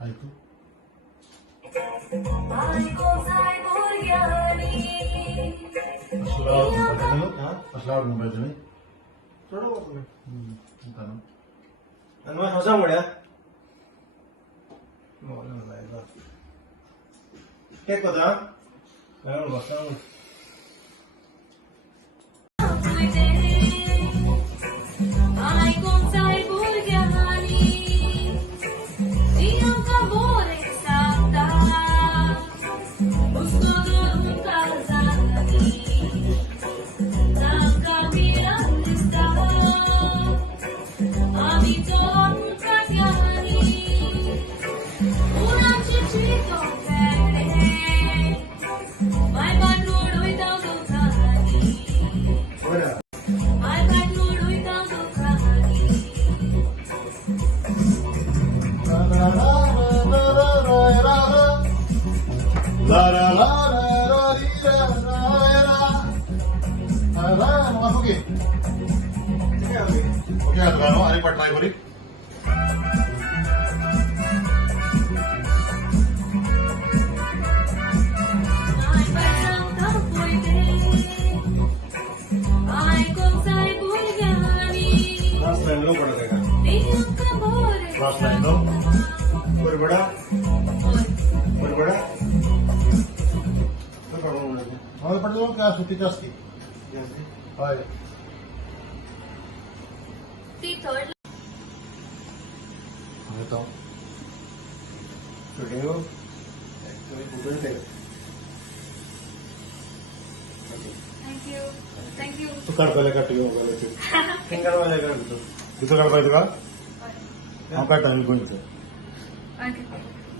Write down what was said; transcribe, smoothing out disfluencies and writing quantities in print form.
Aitu. Aslaur number ini. थोड़ा बहुत में Entah. अनवा हंसा मुड़े मोला लाएगा क्या कदा मैं बसा Masuki. Oke, Advano, hari Pak Driver. Line लो पड़ देगा Last line no. और बड़ा तो पढ़ो मुझे Mau perlu ke Suti Toski? Hai. Itu. Shooting हो एक्चुअली गूगल पे Thank you. Tukar balik kat yo balik. Finger वाले कर दो Itu kalau itu kan? Angkat tangan gue itu. Okay.